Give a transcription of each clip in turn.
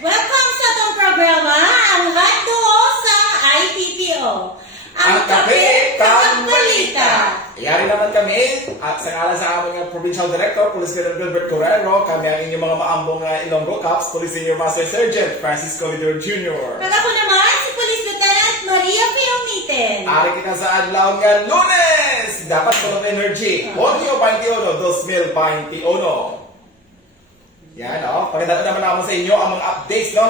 Welcome sa itong programa, ang hotdo sa IPPO. Ang kape kang balita. Iyari naman kami at sa ngalan sa aming Provincial Director, Police Colonel Gilbert Correro, kami ang inyong mga maambong Ilonggo Cops, Police Senior Master Sergeant Francisco Lidor Jr. Pag ako naman, si Police Lieutenant Maria Piomitin. Ari kita sa adlaw nga Lunes! Dapat full of energy. Onyo 21, 2021. Yan, o. Pagkatapos naman naman sa inyo ang mga updates, no?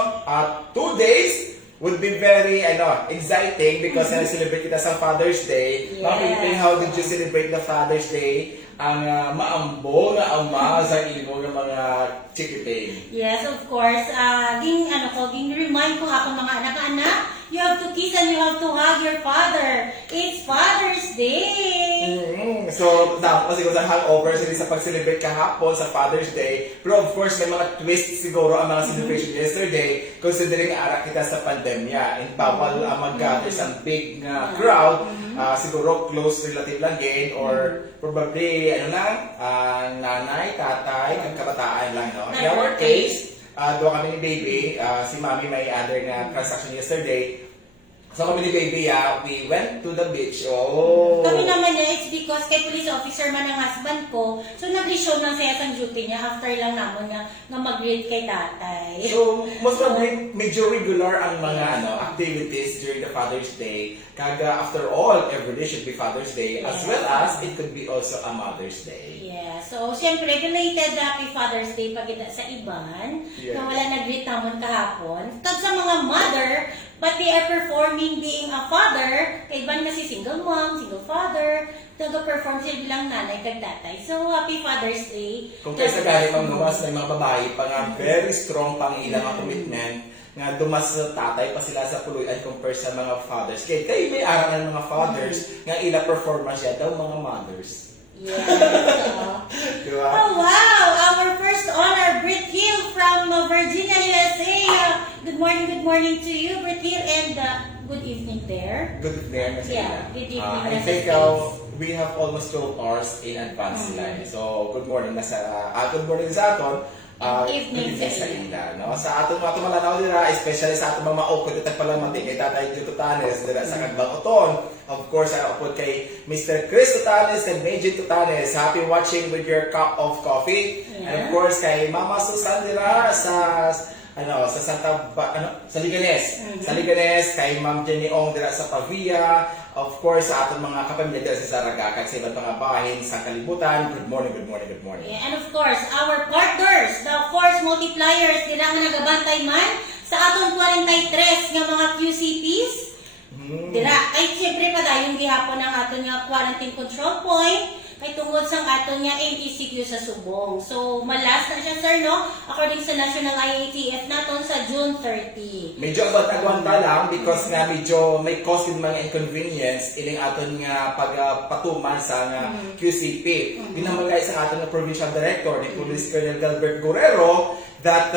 2 days would be very exciting because celebrate kita sa Father's Day. Yes. Ma'am Piping, how did you celebrate the Father's Day? Ang maambo na ama sa imo ng mga chikiting. Yes, of course. Remind ko ako mga anak-anak, you have to kiss and you have to hug your father. It's Father's Day. So, dapat siguro sa hangover sila sa pag-celebrate kahapon sa Father's Day. Pero of course, may mga twist siguro ang mga celebration yesterday considering ara kita sa pandemya. And bawal mag-gather sa big crowd. Siguro close relative lang din or probably nanay, tatay, kabataan lang. No? In our case, doon kami ni baby, si mami may other na transaction yesterday. So kami ni baby, we went to the beach. Oh. Kami naman niya, it's because kay police officer man ang husband ko, so nag-resume lang siya sa duty niya after lang naman nga mag-greet kay tatay. So, most probably, medyo regular ang mga activities during the Father's Day. Kaga, after all, every day should be Father's Day, as well as it could be also a Mother's Day. Yeah, so siyempre, related Happy Father's Day pagkita sa iban, na wala nag-greet naman kahapon. Tag sa mga mother, but they are performing being a father, kay iban kasi single mom, single father, taga-perform sila bilang nanay kag tatay. So, Happy Father's Day. Kung kayo sa galing ang numas na mga babae pa nga very strong pang ilang commitment, nga dumas sa tatay pa sila sa puluyan compare sa mga fathers. Kaya kayo may aral ng mga fathers, nga ila performance yan daw mga mothers. Yes. Diba? Oh, wow! Our first honor, Britt Hill from Virginia, USA. Good morning to you, Britt Hill, and good evening there. Good evening. Yeah, good evening. I think we have almost 12 hours in advance sila. So, good morning na sa aton. Good evening sa ila. No? Sa atong mga tumalanaw nila, especially sa atong mga maukod at palamantik kay Tatay Joe Tutanes nila sa Kagbang Uton. Of course, I upod kay Mr. Chris Tutanes and Major Tutanes. Happy watching with your cup of coffee. Yeah. And of course, kay Mama Susan nila sa Liganes. Sa Liganes, kay Ma'am Jenny Ong dira sa Pavia. Of course, sa atong mga kapamilya dira sa Saraga, kag sa ibang mga bahin sa kalibutan. Good morning. Yeah, and of course, our partners, the force multipliers, dira nga nagabantay man sa atong 43 nga mga QCPs. Dira, ay siyempre pa dahil yung gihapon ng aton nga quarantine control point, kay tungod sang aton nga MTCQ sa Subong. So, malas na siya, sir, no? According sa National IATF naton sa June 30. Medyo agwanta lang because nga medyo may cause din mga inconvenience ining aton nga pagpatuman sa nga QCP. Pinamagay sa aton nga Provincial Director ni Police Colonel Gilbert Correro that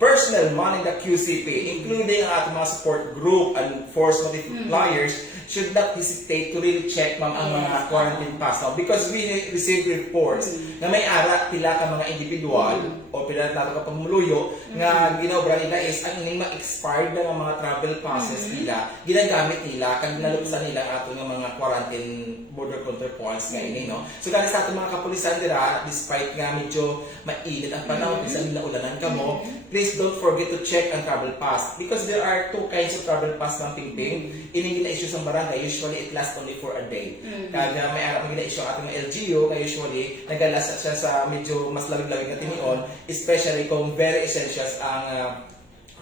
personnel manning the QCP, including ang ating mga support group and force multipliers, should not hesitate to really check ang mga quarantine pass now because we receive reports na may ara pila ka mga individual o pila nato ka pamuluyo nga ginobra nila is ang ining ma-expired na mga travel passes nila ginagamit nila kag naluksan nila ato nga mga quarantine border control points nga ini, no? So kani sa ating mga kapulisan dira, despite nga medyo mainit ang panahon bisa nila ulanan kamo, please don't forget to check ang travel pass because there are two kinds of travel pass ng pingping. Ining gina-issue sa barangay, usually it lasts only for a day. Kaya may arap gina-issue ang ating LGU, na usually nagalas siya sa medyo mas lamig-lamig na tinion, especially kung very essentials ang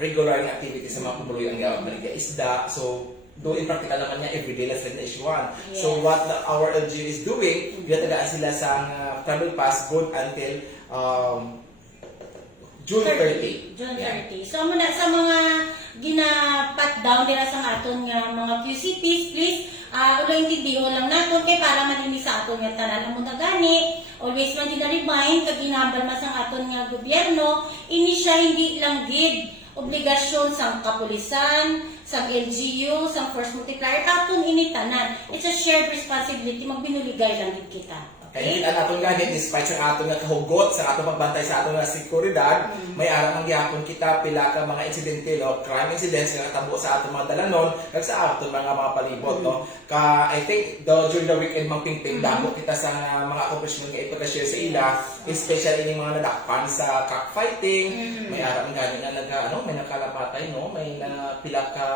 regular na activity sa mga pumuloy ang maligya isda. So, doon in practical naman niya, everyday lang sila na-issuean. Yes. So, what our LGU is doing, ginatagaan sila sa travel pass good until June 30. June 30. So, muna sa mga gina-pat down nila sa aton nga mga QCPs, please, ulo intindiho lang naton kay para manini sa aton nga tanan ang mga gani. Always man gina-remind kag ginambal mas ang aton nga gobyerno, ini siya hindi lang gid obligasyon sa kapulisan, sa LGU, sa force multiplier, aton ini tanan. It's a shared responsibility, magbinuligay lang gid kita. Kaya kita natin ganit, despite sa aton nga kahugot, sa aton pagbantay sa aton nga seguridad, may aram ang gihapon kita pila ka mga insidente, no? Crime incidents nga katabo sa aton mga dalanon, kag sa aton mga palibot, no? I think during the weekend mang pingping, damo kita sa mga accomplishment nga ipag-share sa ila, especially yung mga nadakpan sa cockfighting, may aram ang ganit nga may nakalapatay, no? May pila ka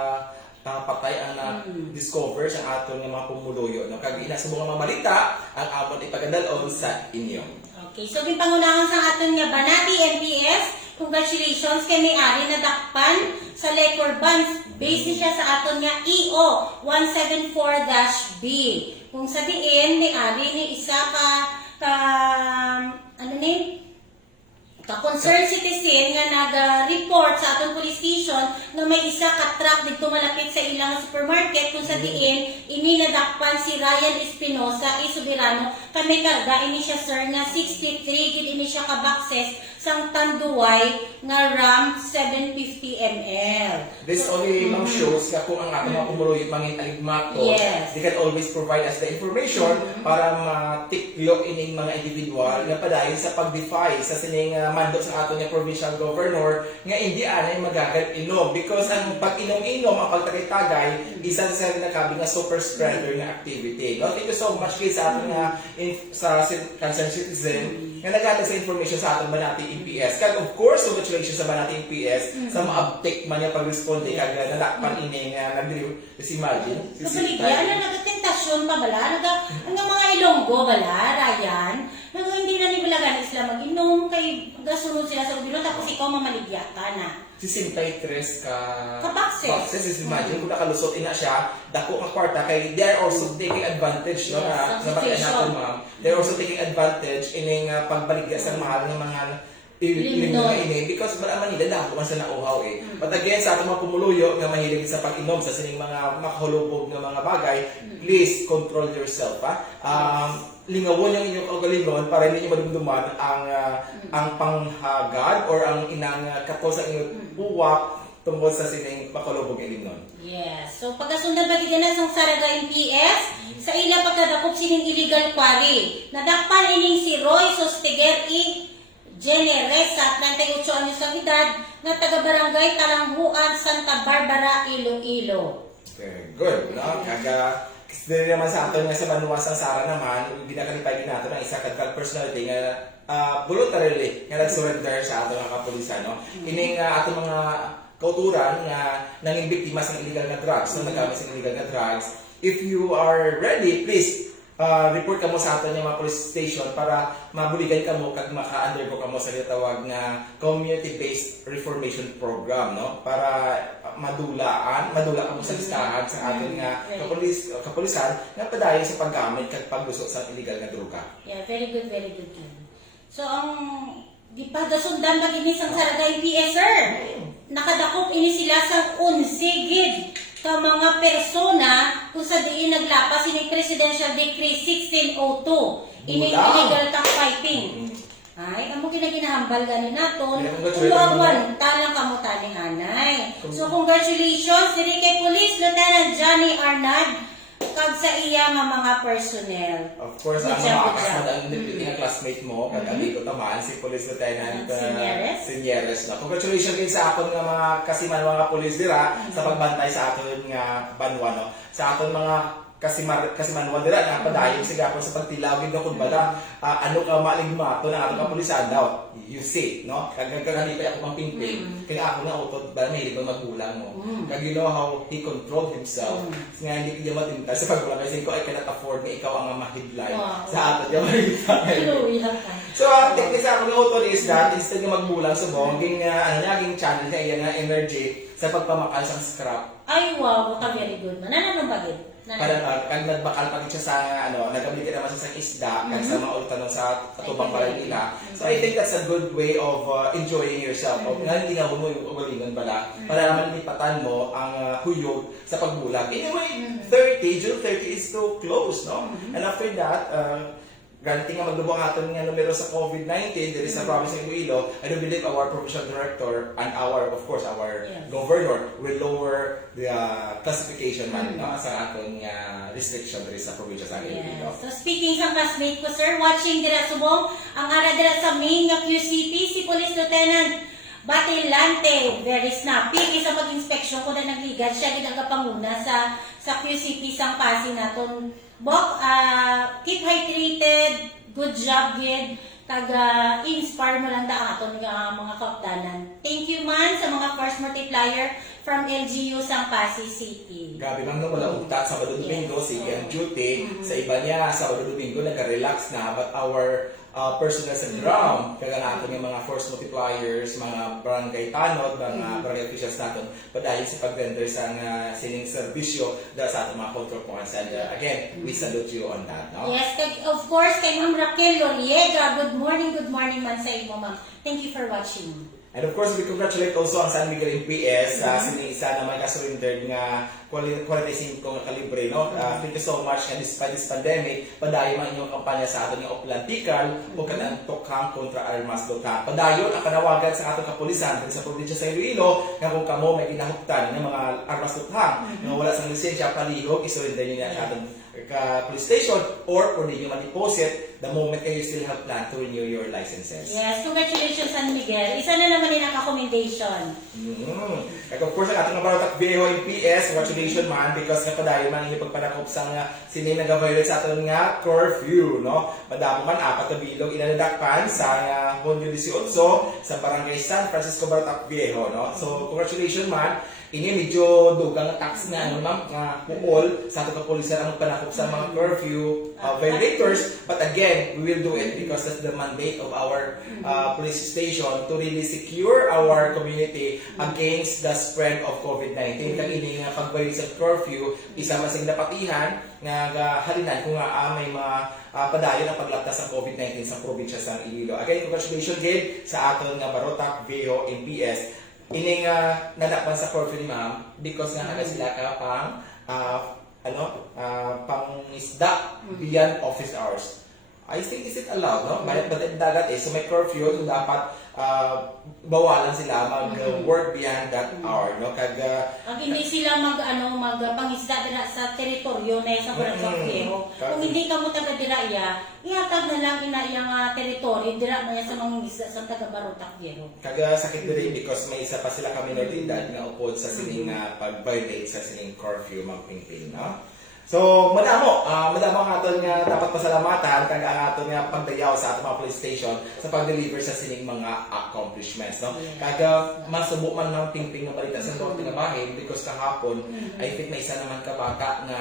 patay ang discover sa aton nga mga pumuluyo, no? Kag ina sa mga balita ang amon ipagadalon sa inyo. Okay, so gipangunahan sa aton nga Banati MPS, congratulations kay may-ari na dakpan sa liquor ban. Base siya sa aton nga EO 174-B. Kung sabihin may-ari ni isa concerned citizen nga nag-report sa atong police station nga may isa ka truck dito malapit sa ilang supermarket kung sa diin iniladakpan si Ryan Espinosa Soberano kami karga ini siya sir nga 63 gid ini siya ka boxes sang tanduay nga RAM 750 ml. This only shows nga kung ang ating mga pumuluyot mangin aligmato, Yes. they can always provide us the information para matiklok ining mga individual nga padayon sa pag-defy sa sining mando sa ato nga provincial governor nga hindi anay magagal inom because ang pag-inom-inom ang pagtagay-tagay isa sa nakabi nga super spreader nga activity. No? Thank you so much kay sa aton nga sa concerned citizen nga naghatag sa information sa aton Banati MPS. Kag of course, congratulations sa Banati MPS sa ma-uptake man niya pag-responde kag nalakpan ini nga nag-deliver. Just imagine. Kapaligyan na nagatentasyon pa bala, ang mga Ilonggo bala, Ryan, hindi na ni Balagan isla mag-inom, kay gasunod sila sa ubilo, tapos ikaw mamaligya ka na. 63 ka boxes. Just imagine kung nakalusot ina siya, dako nga kwarta kay they are also taking advantage no Yes, na bakit natin ma'am. They are also taking advantage ining pagbaligya sa mahal ng mga ilimno nga ini because wala man nila dako man sa nauhaw eh. But again sa atong mga pumuluyo nga mahilig sa pag-inom sa sining mga makahulubog nga mga bagay, please control yourself ha. Lingawon yung inyong kaugalingon para hindi nyo madumduman ang panghagad or ang inang kato sa inyong buwak tungkol sa sining makalubog ilimnon. Yes. So pagkasundan bagay na sa Saraga MPS, sa ila pagkadakop sining illegal quarry. Nadakpan ining si Roy Sosteguer Generes sa 38 anyos sa edad nga taga-barangay Talanghuan, Santa Barbara, Iloilo. Very good, no? Kaga dili naman sa aton nga sa Manuwas ang Sara naman, ginakalipay din nato ng isa ka drug personality nga voluntarily nga nag-surrender sa ato nga kapulisan, no? Ining ato mga kauturan nga nanging biktima sa illegal na drugs, no? Nagamit sa illegal na drugs. If you are ready, please report ka mo sa aton yung mga police station para mabuligan ka mo kag maka-undergo ka mo sa tawag na community-based reformation program, no? Para madula ka mo sa listahan sa aton nga kapulisan nga padayon sa paggamit kag paglusot sa illegal na droga. Yeah, very good, very good. So ang di pa dasundan bagini sang Saraga MPS sir. Nakadakop ini sila sa 11 gid ka mga persona kung sa diin naglapas ini Presidential Decree 1602 ini illegal cockfighting. Ay, amo ginahambal ganin naton. Uwawan talang kamo tani hanay. So congratulations diri kay Police Lieutenant Johnny Arnad kag sa iya nga mga personnel. Of course, ang mga kasmadang nga classmate mo, kag amigo naman, si Police Lieutenant Sinyeres. Congratulations din sa aton nga mga kasiman mga police dira sa pagbantay sa aton nga banwa, no? Sa aton mga kasimanwa dira nga padayon sigapon sa pagtilawid no kun bala ano ka maligmato na aton kapulisan daw. You see, no? Kagagani pa ako mang pingping. Kaya ako na utod ba mahilig ba magbulang mo. Kag you know how he controlled himself. Nga hindi niya matinta sa pagbulang kasi ko I cannot afford na ikaw ang mahidlay sa aton yung Hallelujah. So, technique sa akong utod is that instead nga magbulang sa bonging naging channel niya iya nga energy sa pagpamakal sa scrap. Ay wow, ka very good man. Nananong bagay? Parang kag nagbakal pa siya sa nagabili naman siya sa isda kag sa mga tanong sa katubang balay nila. So I think that's a good way of enjoying yourself. Nga hindi nga mo yung ugalingan bala para naman lipatan mo ang huyog sa pagbulag. Anyway, June 30 is too close, no? And after that, granting nga magdubong aton nga numero sa COVID-19 diri sa province ng Iloilo, I do believe our provincial director and of course our governor will lower the classification man no sa aton nga restriction diri sa probinsya sa Iloilo. So speaking sa classmate ko sir, watching dira subong ang ara dira sa main nga QCP si Police Lieutenant Batilante, very snappy kaysa mag-inspection ko na nagligad siya gid ang kapanguna sa QCP sang Pasig naton. Bok, keep hydrated, good job gid kag inspire mo lang da aton nga mga kaupdanan. Thank you man sa mga force multiplier from LGU sang Pasig City. Grabe man no, wala ugta sa Sabado Domingo, sige ang duty. Sa iba niya, sa Sabado Domingo, nagka-relax na. But our personnel sa ground, kaya natin yung mga force multipliers, mga barangay tanod, mga barangay officials natin, padayon sa pag-render sa sining serbisyo dahil sa ating mga control points. And again, we salute you on that. No? Yes, of course, kay Ma'am Raquel Loriega. Good morning man sa imo, ma'am. Thank you for watching. And of course, we congratulate also ang San Miguel MPS sa isa na may kasurrendered nga 45 nga kalibre. No? Thank you so much. And despite this pandemic, padayon man inyong kampanya sa aton nga Oplantical o kanang Tokhang kontra Armas Dokang. Padayon ang kanawagan sa atong kapulisan sa probinsya sa Iloilo nga kung kamo may ginahuktan ng mga Armas Dokang nga wala sang lisensya palihog, isurrender niyo na sa atong police station or kung hindi nyo ma-deposit the moment you still have plan to renew your licenses. Yes, congratulations San Miguel. Isa na naman din ang recommendation. Like of course, ang atong Barotac Viejo MPS, congratulations man because nga padayon man yung pagpanakop sa sining nag-violate sa aton nga curfew, no? Madamo man apat na bilog inanadakpan sa Hunyo 18 sa Barangay San Francisco Barotac Viejo, no? So congratulations man. Ini medyo dugang tax na ma'am nga puol sa ato kapulisan ang panakop sa mga curfew violators, but again we will do it because that's the mandate of our police station to really secure our community against the spread of COVID-19. Kag ini nga pag-violate sa curfew isa masing napatihan nga halinan kung nga may mga padayon ang paglaptas sa COVID-19 sa probinsya sa Iloilo. Again, congratulations again sa aton nga Barotac Viejo MPS. Ini nga nadakpan sa curfew ni ma'am because nga kada sila ka pang pang-isda beyond office hours. I think is it allowed, no? But dagat so may curfew, so dapat bawalan sila mag-work beyond that hour, no? Kag ang hindi sila magpangisda dira sa teritoryo na sa Barotac Viejo. Kung hindi ka mo taga dira ihatag na lang ina nga teritoryo dira na sa mga isda sa taga Barotac Viejo. Kag sakit diri because may isa pa sila kami na edad nga upod sa sining pag-violate sa sining curfew magpingping, no? So, madamo ang aton nga dapat pasalamatan kag ang aton nga pagdayaw sa aton mga police station sa pag-deliver sa sining mga accomplishments, no? Kag masubo man ng pingping nga balita sa norte nga bahin because kahapon I think may isa naman ka bata nga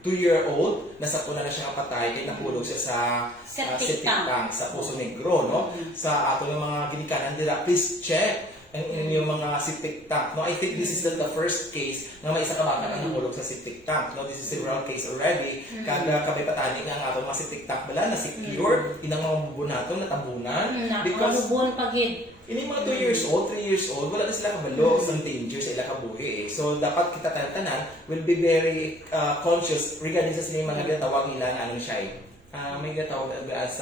2-year-old nasa puna na siya nga patay kay nahulog siya sa septic tank sa Poso Negro, no? Sa aton nga mga ginikanan dira, please check ang yung mga septic tank. No, I think this is the first case na may isa ka bata na nahulog sa septic tank. No, this is several case already. Kada kami patani nga ang atong mga septic tank bala na secure, inang mga bubunaton na tabunan because ini mga 2 years old, 3 years old, wala na sila kabalo sa danger sa ila kabuhi. So dapat kita tanan will be very conscious regarding sa sila mga gatawag nila na anong siya. May gatawag as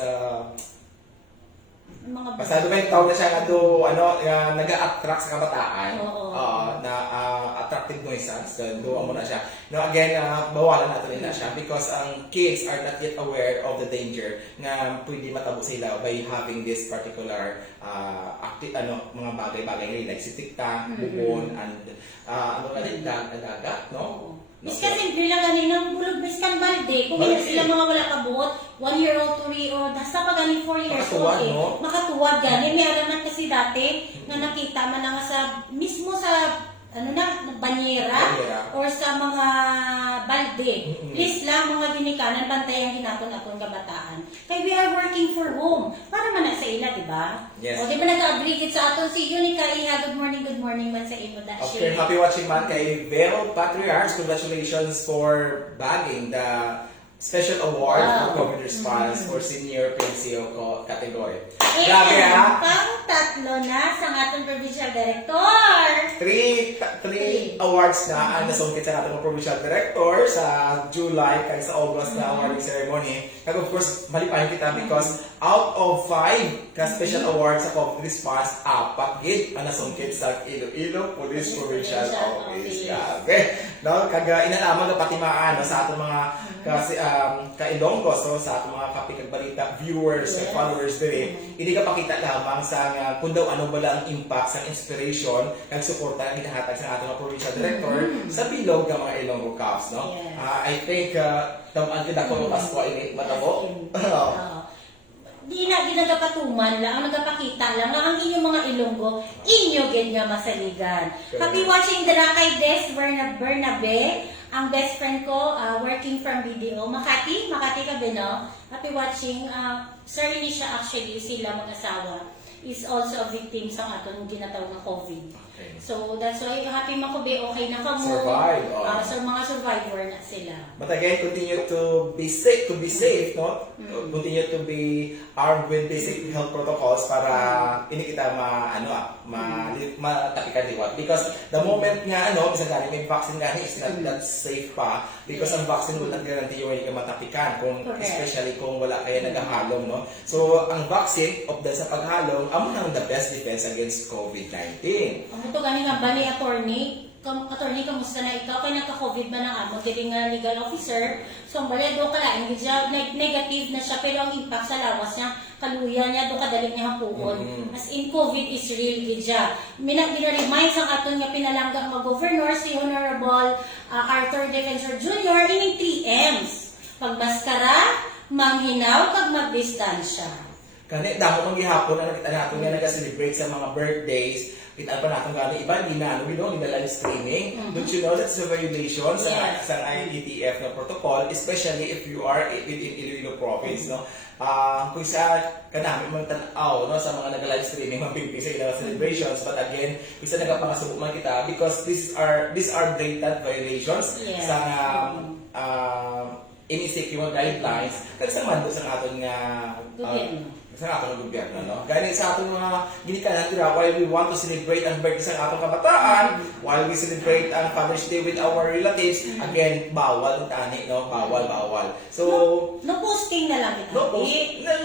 pasado ba yung tawag na siya nga nag-a-attract sa kabataan na attractive noises, doon mo na siya. No, again, bawalan natin na siya because ang kids are not yet aware of the danger na pwede matabo sila by having this particular mga bagay-bagay like si tiktak, bubon, and dagat, no? Miskan simple lang ganun, bulog miskan balde. Kung hindi sila mga wala kabuot, 1-year-old, 2-year-old, hasta pa galing 4 years old. Makatuwad ganin. May alaman kasi dati na nakita man nga sa mismo sa banyera or sa mga balde. Please lang mga ginikanan, bantayan ginapon-apon kabataan. Kaya we are working for home. Para man na sa ila, di ba? Yes. O di ba nag-agree sa aton si Unica Iha. Good morning man sa imo. Okay, happy watching man kay Vero Patriarchs. Congratulations for bagging the special award for COVID response for senior PNCO category. Grabe ha? Pang tatlo na sa ating provincial director. three awards na ang nasungkit sa ating mga provincial director sa July kag sa August na awarding ceremony. Kag of course, malipayon kita because out of 5 ka special awards sa COVID response, 4 gid ang nasungkit sa Iloilo Police Provincial Office. Grabe. No, kag inalaman na patimaan no, sa atong mga kasi ka-Ilonggo, so sa atong mga kapikagbalita viewers and followers dire, hindi ka pakita lamang sa kung daw ano bala ang impact sa inspiration kag suporta ang ginahatag sa atong mga provincial director sa bilog ng mga Ilonggo Cups, no? Yes. I think daman kita ko Pasko ini matabo. Di na ginagapatuman lang, ang nagapakita lang na ang inyong mga Ilonggo, inyo gid nga masaligan. Happy watching dira kay Des Bernabe, ang best friend ko, working from BDO. Makati ka ba, no? Happy watching. Sir, hindi siya actually, sila mag-asawa is also a victim sa aton ginatawag na COVID. Okay. So, that's why happy man ko be okay na kamo. Survive. So, mga survivor na sila. But again, continue to be safe, no? Continue to be armed with basic health protocols para hindi kita matapikan liwat. Because the moment nga, bisa gani may vaccine gani, is not that safe pa. Because ang vaccine will not guarantee yung hindi ka matapikan, especially kung wala kaya naghahalong, no? So, ang vaccine, of sa paghalong, amo nang the best defense against COVID-19. Ang ito gani nga bali attorney, kamusta na ikaw? Kaya nagka-COVID ba na amo? Dili nga legal officer. So, ang bali doon ka lang, negative na siya, pero ang impact sa lawas niya, kaluya niya, doon kadaling niya hapuon. As in, COVID is real, gidya. Minaremind sa aton nga pinalanggang mga governor, si Honorable Arthur Defensor Jr., ining 3Ms. Pagmaskara, manghinaw, kag magdistansya. Kani damo mang gihapon na nakita nato nga nag-celebrate sa mga birthdays. Kita pa natin gani iba di na live streaming. Don't you know that's a violation sa IETF na protocol, especially if you are within Iloilo province, no? Kung sa kanami man tan-aw no sa mga nag-live streaming mabigbi sa ilang celebrations, but again, isa nagapangasubo man kita because these are blatant violations sa inisik yung guidelines kag sa mando sa aton nga sa atong gobyerno, no? Gani sa atong mga ginikanan dira, while we want to celebrate ang birthday sa atong kabataan, while we celebrate ang Father's Day with our relatives, again, bawal tani, no? Bawal. So, no posting na lang ito.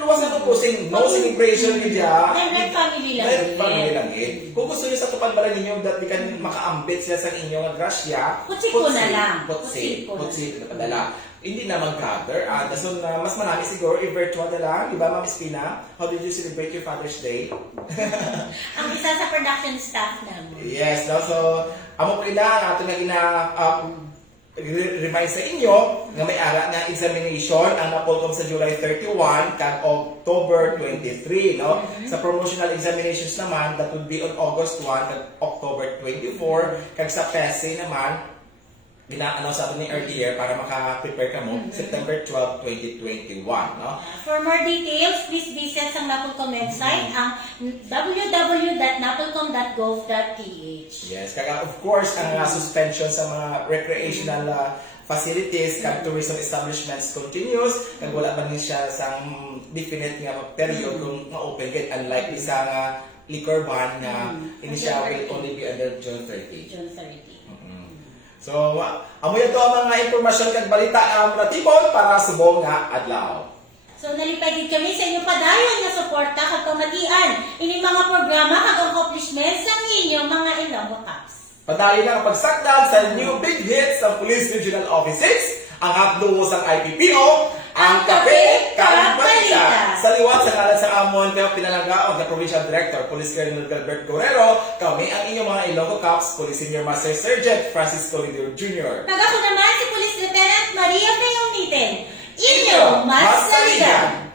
Luwas na posting, no celebration gidya. Direct family lang. Direct family lang gid. Kung gusto niyo sa tupad bala ninyo that we can makaambit sila sa inyong grasya, Putsiko na lang. Putsik na padala. Hindi na mag-gather. So, mas marami siguro i-virtual na lang. Diba, Ma'am Espina? How did you celebrate your Father's Day? Ang isa sa production staff namin. Yes, no? So, amo po ila, ato na remind sa inyo nga may ara nga examination ang napolkom sa July 31 kag October 23, no? Sa promotional examinations naman, that would be on August 1 kag October 24, kag sa PESE naman, gina-announce natin ni earlier para maka-prepare ka mo, September 12, 2021, no? For more details, please visit sa Napolcom website, ang www.napolcom.gov.ph. Yes, kaya of course, ang suspension sa mga recreational facilities kag tourism establishments continues, kag wala pa rin siya sa definite nga period kung ma-open gate, unlike sa liquor ban na siya will only be under June 30. June 30. So, amo ito ang mga impormasyon kag balita ang natibon para subong nga adlaw. So, nalipay kami sa inyo padayon nga suporta kag pamatian ini mga programa kag accomplishments sa inyong mga Ilonggo Cups. Padayon na pagsakdan sa new big hits sa Police Regional Offices, ang hapdo sa IPPO, ang Kape kag Balita. Sa liwat sa ngalan sa amon kayo pinalanggaon na Provincial Director, Police Colonel Galbert Guerrero, kami ang inyong mga Ilonggo Cups, Police Senior Master Sergeant Francisco Lidor Jr. Pag ako naman si Police Lieutenant Maria Payong Niten, inyo mas saligan.